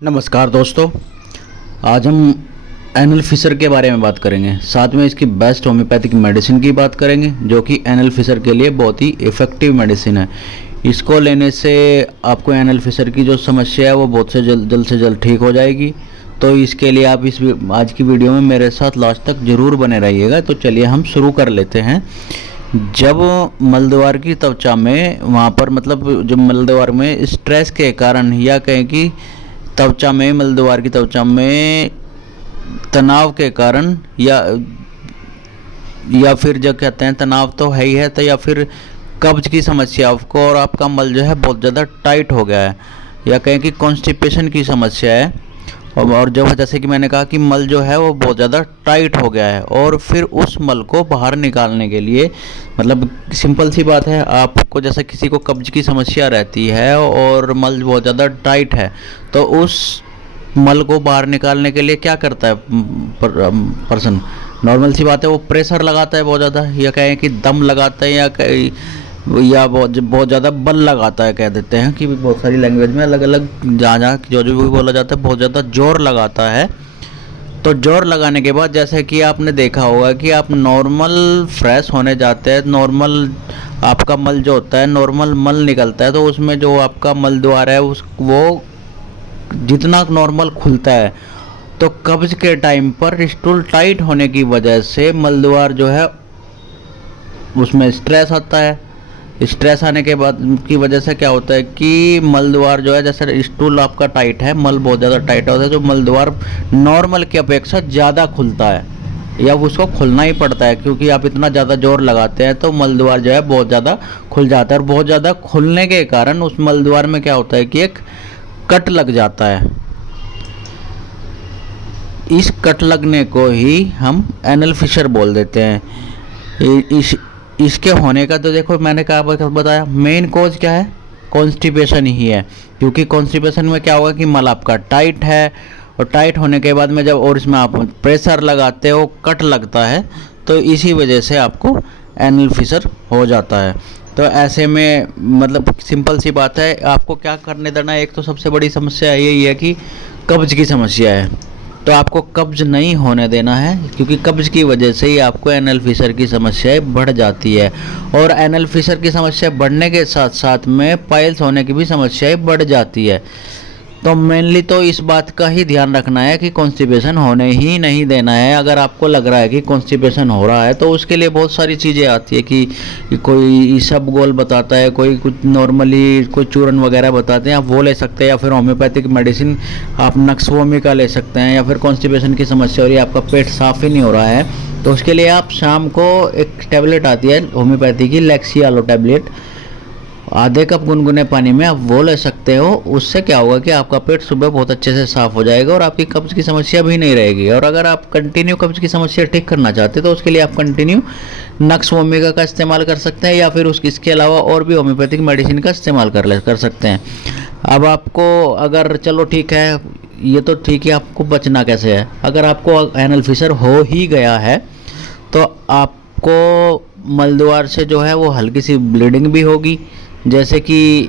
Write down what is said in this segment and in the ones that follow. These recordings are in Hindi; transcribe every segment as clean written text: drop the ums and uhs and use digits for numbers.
नमस्कार दोस्तों, आज हम एनल फिशर के बारे में बात करेंगे। साथ में इसकी बेस्ट होम्योपैथिक मेडिसिन की बात करेंगे, जो कि एनल फिशर के लिए बहुत ही इफ़ेक्टिव मेडिसिन है। इसको लेने से आपको एनल फिशर की जो समस्या है वो बहुत से जल्द से जल्द ठीक हो जाएगी। तो इसके लिए आप इस आज की वीडियो में मेरे साथ लास्ट तक ज़रूर बने रहिएगा। तो चलिए हम शुरू कर लेते हैं। जब मलद्वार की त्वचा में वहाँ पर जब मलद्वार में स्ट्रेस के कारण या कहें कि त्वचा में मलद्वार की त्वचा में तनाव के कारण या फिर जो कहते हैं तनाव तो है ही है, तो या फिर कब्ज की समस्या आपको और आपका मल जो है बहुत ज़्यादा टाइट हो गया है, या कहें कि कॉन्स्टिपेशन की समस्या है। और जो जैसे कि मैंने कहा कि मल जो है वो बहुत ज़्यादा टाइट हो गया है, और फिर उस मल को बाहर निकालने के लिए सिंपल सी बात है, आपको जैसे किसी को कब्ज की समस्या रहती है और मल बहुत ज़्यादा टाइट है, तो उस मल को बाहर निकालने के लिए क्या करता है पर्सन? नॉर्मल सी बात है, वो प्रेशर लगाता है बहुत ज़्यादा, या कहें कि दम लगाता है, या बहुत ज़्यादा बल लगाता है। कह देते हैं कि बहुत सारी लैंग्वेज में अलग अलग जहाँ जो भी बोला जाता है, बहुत ज़्यादा जोर लगाता है। तो जोर लगाने के बाद जैसे कि आपने देखा होगा कि आप नॉर्मल फ्रेश होने जाते हैं, नॉर्मल आपका मल जो होता है, नॉर्मल मल निकलता है, तो उसमें जो आपका मल द्वार है वो जितना नॉर्मल खुलता है, तो कब्ज के टाइम पर स्टूल टाइट होने की वजह से मल द्वार जो है उसमें स्ट्रेस आता है। स्ट्रेस आने के बाद की वजह से क्या होता है कि मल द्वार जो है, जैसे स्टूल आपका टाइट है, मल बहुत ज़्यादा टाइट होता है, जो मल द्वार नॉर्मल की अपेक्षा ज़्यादा खुलता है, या उसको खुलना ही पड़ता है, क्योंकि आप इतना ज़्यादा जोर लगाते हैं तो मल द्वार जो है बहुत ज़्यादा खुल जाता है। और बहुत ज़्यादा खुलने के कारण उस मल द्वार में क्या होता है कि एक कट लग जाता है। इस कट लगने को ही हम एनल फिशर बोल देते हैं। इसके होने का तो देखो, मैंने कहा बताया, मेन कॉज क्या है? कॉन्स्टिपेशन ही है। क्योंकि कॉन्स्टिपेशन में क्या होगा कि मल आपका टाइट है, और टाइट होने के बाद में जब और इसमें आप प्रेशर लगाते हो, कट लगता है, तो इसी वजह से आपको एनल फिशर हो जाता है। तो ऐसे में सिंपल सी बात है, आपको क्या करने देना है। एक तो सबसे बड़ी समस्या यही है कि कब्ज की समस्या है, तो आपको कब्ज नहीं होने देना है, क्योंकि कब्ज की वजह से ही आपको एनल फिशर की समस्याएं बढ़ जाती है। और एनल फिशर की समस्या बढ़ने के साथ साथ में पाइल्स होने की भी समस्याएं बढ़ जाती है। तो मेनली तो इस बात का ही ध्यान रखना है कि कॉन्स्टिपेशन होने ही नहीं देना है। अगर आपको लग रहा है कि कॉन्स्टिपेशन हो रहा है, तो उसके लिए बहुत सारी चीज़ें आती है कि कोई इसबगोल बताता है, कोई कुछ नॉर्मली कोई चूरन वगैरह बताते हैं, आप वो ले सकते हैं, या फिर होम्योपैथिक मेडिसिन आप नक्सवोमी का ले सकते हैं। या फिर कॉन्स्टिपेशन की समस्या हो रही है, आपका पेट साफ ही नहीं हो रहा है, तो उसके लिए आप शाम को एक टैबलेट आती है होम्योपैथी की, लेक्सियालो टैबलेट, आधे कप गुनगुने पानी में आप वो ले सकते हो। उससे क्या होगा कि आपका पेट सुबह बहुत अच्छे से साफ़ हो जाएगा, और आपकी कब्ज़ की समस्या भी नहीं रहेगी। और अगर आप कंटिन्यू कब्ज़ की समस्या ठीक करना चाहते हैं, तो उसके लिए आप कंटिन्यू नक्स ओमेगा का इस्तेमाल कर सकते हैं, या फिर इसके अलावा और भी होम्योपैथिक मेडिसिन का इस्तेमाल कर सकते हैं। अब आपको अगर चलो ठीक है, ये तो ठीक है, आपको बचना कैसे है? अगर आपको एनल फिशर हो ही गया है, तो आपको मलद्वार से जो है वो हल्की सी ब्लीडिंग भी होगी, जैसे कि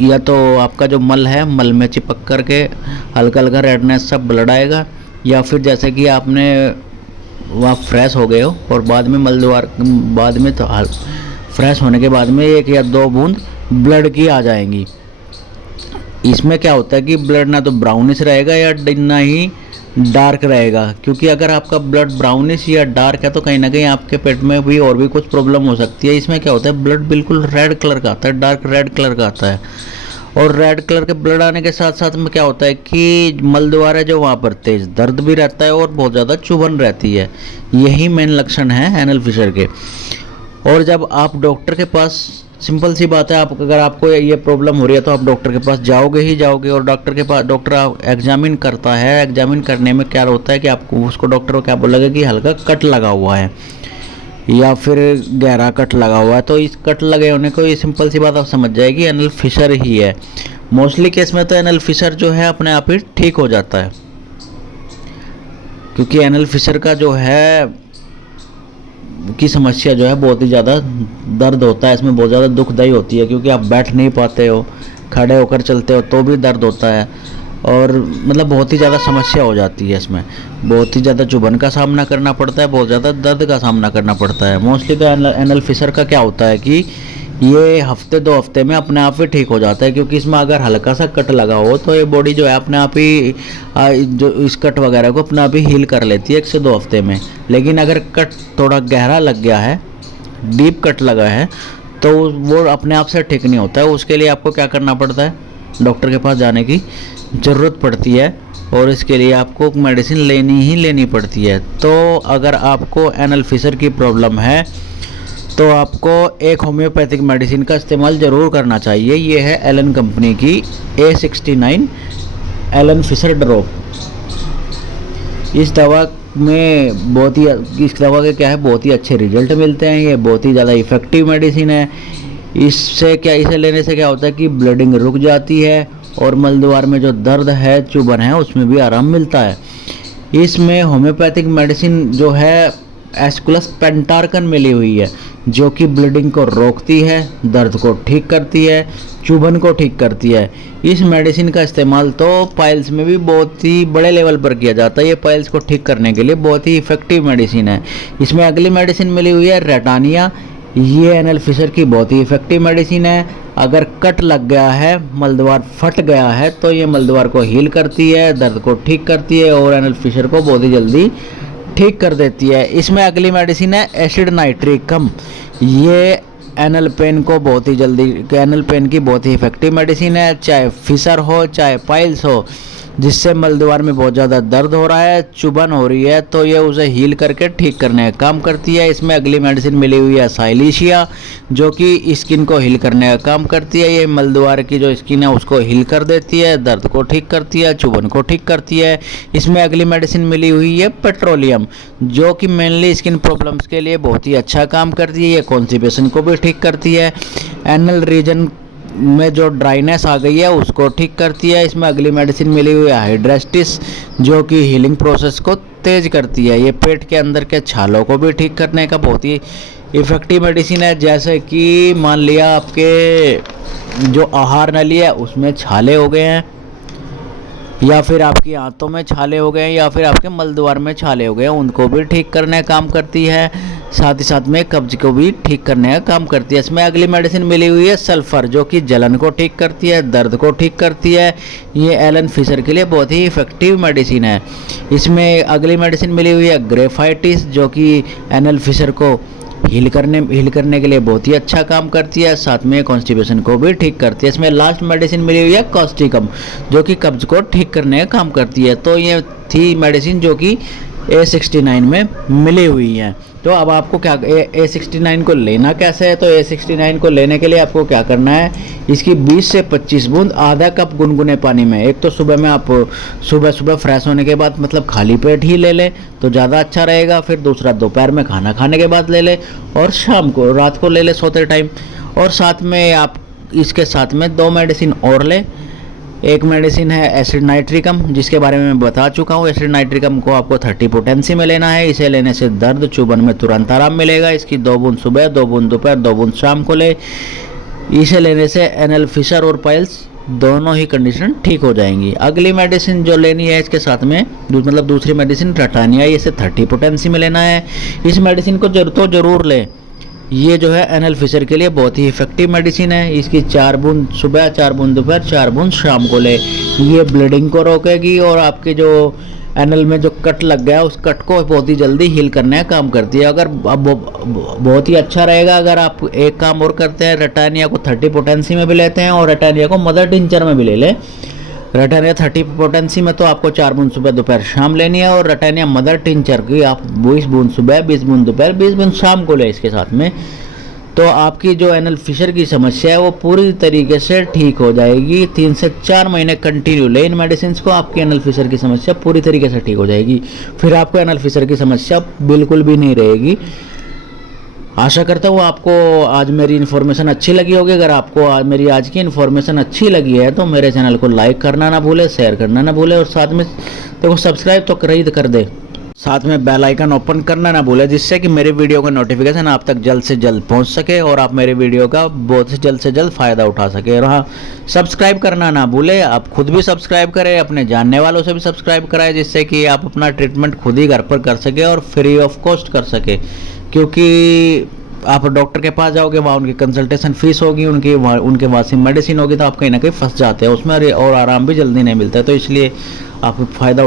या तो आपका जो मल है, मल में चिपक करके हल्का हल्का रेडनेस सा ब्लड आएगा, या फिर जैसे कि आपने वहाँ फ्रेश हो गए हो और बाद में मलद्वार बाद में तो फ्रेश होने के बाद में 1 या 2 बूंद ब्लड की आ जाएंगी। इसमें क्या होता है कि ब्लड ना तो ब्राउनिश रहेगा या ना ही डार्क रहेगा, क्योंकि अगर आपका ब्लड ब्राउनिश या डार्क है, तो कहीं ना कहीं आपके पेट में भी और भी कुछ प्रॉब्लम हो सकती है। इसमें क्या होता है, ब्लड बिल्कुल रेड कलर का आता है, डार्क रेड कलर का आता है। और रेड कलर के ब्लड आने के साथ साथ में क्या होता है कि मल द्वार है जो, वहाँ पर तेज दर्द भी रहता है और बहुत ज़्यादा चुभन रहती है। यही मेन लक्षण है एनल फिशर के। और जब आप डॉक्टर के पास, सिंपल सी बात है, अगर आपको ये प्रॉब्लम हो रही है, तो आप डॉक्टर के पास जाओगे ही जाओगे। और डॉक्टर एग्जामिन करता है। एग्जामिन करने में क्या होता है कि आपको उसको डॉक्टर को क्या बोलेगा कि हल्का कट लगा हुआ है या फिर गहरा कट लगा हुआ है। तो इस कट लगे होने को, ये सिंपल सी बात आप समझ जाएगी, एनल फिशर ही है। मोस्टली केस में तो एनल फिशर जो है अपने आप ही ठीक हो जाता है, क्योंकि एनल फिशर का जो है की समस्या जो है बहुत ही ज़्यादा दर्द होता है, इसमें बहुत ज़्यादा दुखदायी होती है, क्योंकि आप बैठ नहीं पाते हो, खड़े होकर चलते हो तो भी दर्द होता है। और मतलब बहुत ही ज़्यादा समस्या हो जाती है इसमें, बहुत ही ज़्यादा चुभन का सामना करना पड़ता है, बहुत ज़्यादा दर्द का सामना करना पड़ता है। मोस्टली तो एनल फिशर का क्या होता है कि ये हफ्ते 2 हफ्ते में अपने आप ही ठीक हो जाता है, क्योंकि इसमें अगर हल्का सा कट लगा हो तो ये बॉडी जो है अपने आप ही जो इस कट वगैरह को अपने आप ही हील कर लेती है 1 से 2 हफ्ते में। लेकिन अगर कट थोड़ा गहरा लग गया है, डीप कट लगा है, तो वो अपने आप से ठीक नहीं होता है। उसके लिए आपको क्या करना पड़ता है, डॉक्टर के पास जाने की ज़रूरत पड़ती है और इसके लिए आपको मेडिसिन लेनी पड़ती है। तो अगर आपको एनल फिशर की प्रॉब्लम है तो आपको एक होम्योपैथिक मेडिसिन का इस्तेमाल ज़रूर करना चाहिए। ये है एलन कंपनी की A69 एलन फिशर ड्रॉप। इस दवा के क्या है, बहुत ही अच्छे रिजल्ट मिलते हैं। ये बहुत ही ज़्यादा इफ़ेक्टिव मेडिसिन है। इसे लेने से क्या होता है कि ब्लीडिंग रुक जाती है और मलद्वार में जो दर्द है, चुभन है, उसमें भी आराम मिलता है। इसमें होम्योपैथिक मेडिसिन जो है एस्कुलस पेंटार्कन मिली हुई है, जो कि ब्लीडिंग को रोकती है, दर्द को ठीक करती है, चुभन को ठीक करती है। इस मेडिसिन का इस्तेमाल तो पाइल्स में भी बहुत ही बड़े लेवल पर किया जाता है। ये पाइल्स को ठीक करने के लिए बहुत ही इफ़ेक्टिव मेडिसिन है। इसमें अगली मेडिसिन मिली हुई है रेटानिया। ये एनल फिशर की बहुत ही इफ़ेक्टिव मेडिसिन है। अगर कट लग गया है, मलद्वार फट गया है, तो ये मलद्वार को हील करती है, दर्द को ठीक करती है और एनल फिशर को बहुत ही जल्दी ठीक कर देती है। इसमें अगली मेडिसिन है एसिड नाइट्रिकम। ये एनल पेन की बहुत ही इफ़ेक्टिव मेडिसिन है। चाहे फिशर हो, चाहे पाइल्स हो, जिससे मलद्वार में बहुत ज़्यादा दर्द हो रहा है, चुभन हो रही है, तो ये उसे हील करके ठीक करने का काम करती है। इसमें अगली मेडिसिन मिली हुई है साइलिशिया, जो कि स्किन को हील करने का काम करती है। ये मलद्वार की जो स्किन है उसको हील कर देती है, दर्द को ठीक करती है, चुभन को ठीक करती है। इसमें अगली मेडिसिन मिली हुई है पेट्रोलियम, जो कि मेनली स्किन प्रॉब्लम्स के लिए बहुत ही अच्छा काम करती है। ये कॉन्स्टिपेशन को भी ठीक करती है। एनल रीजन में जो ड्राइनेस आ गई है उसको ठीक करती है। इसमें अगली मेडिसिन मिली हुई है हाइड्रेस्टिस, जो कि हीलिंग प्रोसेस को तेज करती है। ये पेट के अंदर के छालों को भी ठीक करने का बहुत ही इफ़ेक्टिव मेडिसिन है। जैसे कि मान लिया आपके जो आहार नली है उसमें छाले हो गए हैं, या फिर आपकी आंतों में छाले हो गए, या फिर आपके मलद्वार में छाले हो गए, उनको भी ठीक करने का काम करती है। साथ ही साथ में कब्ज को भी ठीक करने का काम करती है। इसमें अगली मेडिसिन मिली हुई है सल्फ़र, जो कि जलन को ठीक करती है, दर्द को ठीक करती है। ये एलन फिशर के लिए बहुत ही इफ़ेक्टिव मेडिसिन है। इसमें अगली मेडिसिन मिली हुई है ग्रेफाइटिस, जो कि एनल फिशर को हील करने के लिए बहुत ही अच्छा काम करती है। साथ में कॉन्स्टिपेशन को भी ठीक करती है। इसमें लास्ट मेडिसिन मिली हुई है कॉस्टिकम, जो कि कब्ज को ठीक करने का काम करती है। तो ये थी मेडिसिन जो कि A69 में मिली हुई हैं। तो अब आपको क्या A69 को लेना कैसे है, तो A69 को लेने के लिए आपको क्या करना है, इसकी 20 से 25 बूंद आधा कप गुनगुने पानी में, एक तो सुबह में आप सुबह फ्रेश होने के बाद मतलब खाली पेट ही ले लें तो ज़्यादा अच्छा रहेगा। फिर दूसरा दोपहर में खाना खाने के बाद ले लें और शाम को रात को ले लें सोते टाइम। और साथ में आप इसके साथ में 2 मेडिसिन और लें। एक मेडिसिन है एसिड नाइट्रिकम, जिसके बारे में मैं बता चुका हूँ। एसिड नाइट्रिकम को आपको 30 पोटेंसी में लेना है। इसे लेने से दर्द चुभन में तुरंत आराम मिलेगा। इसकी 2 बूंद सुबह, 2 बूंद दोपहर, 2 बूंद शाम को ले। इसे लेने से एनल फिशर और पाइल्स दोनों ही कंडीशन ठीक हो जाएंगी। अगली मेडिसिन जो लेनी है इसके साथ में मतलब दूसरी मेडिसिन रेटानिया, इसे 30 पोटेंसी में लेना है। इस मेडिसिन को जरूर लें। ये जो है एनल फिशर के लिए बहुत ही इफ़ेक्टिव मेडिसिन है। इसकी 4 बूंद सुबह, 4 बूंद दोपहर, 4 बूंद शाम को ले। ये ब्लीडिंग को रोकेगी और आपके जो एनल में जो कट लग गया उस कट को बहुत ही जल्दी हील करने का काम करती है। अगर बहुत ही अच्छा रहेगा अगर आप एक काम और करते हैं, रेटानिया को 30 पोटेंसी में भी लेते हैं और रेटानिया को मदर टिंचर में भी ले लें। रेटानिया 30 पोटेंसी में तो आपको 4 बूंद सुबह दोपहर शाम लेनी है, और रेटानिया मदर टिंचर की आप 20 बूंद सुबह, 20 बूंद दोपहर, 20 बूंद शाम को ले इसके साथ में। तो आपकी जो एनल फिशर की समस्या है वो पूरी तरीके से ठीक हो जाएगी। 3 से 4 महीने कंटिन्यू ले इन मेडिसिन को, आपकी एनल फिशर की समस्या पूरी तरीके से ठीक हो जाएगी। फिर आपको एनल फिशर की समस्या बिल्कुल भी नहीं रहेगी। आशा करता हूँ आपको आज मेरी इन्फॉर्मेशन अच्छी लगी होगी। अगर आपको मेरी आज की इन्फॉर्मेशन अच्छी लगी है तो मेरे चैनल को लाइक करना ना भूले, शेयर करना ना भूले, और साथ में देखो सब्सक्राइब तो कर दे। साथ में बेल आइकन ओपन करना ना भूलें, जिससे कि मेरे वीडियो का नोटिफिकेशन आप तक जल्द से जल्द पहुंच सके और आप मेरे वीडियो का बहुत से जल्द फ़ायदा उठा सके। और हाँ, सब्सक्राइब करना ना भूलें, आप खुद भी सब्सक्राइब करें, अपने जानने वालों से भी सब्सक्राइब कराएं, जिससे कि आप अपना ट्रीटमेंट खुद ही घर पर कर सके और फ्री ऑफ कॉस्ट कर सके। क्योंकि आप डॉक्टर के पास जाओगे, वहाँ उनकी कंसल्टेशन फीस होगी, उनके वहाँ से मेडिसिन होगी, तो आप कहीं ना कहीं फंस जाते हैं उसमें और आराम भी जल्दी नहीं मिलता है। तो इसलिए आप फ़ायदा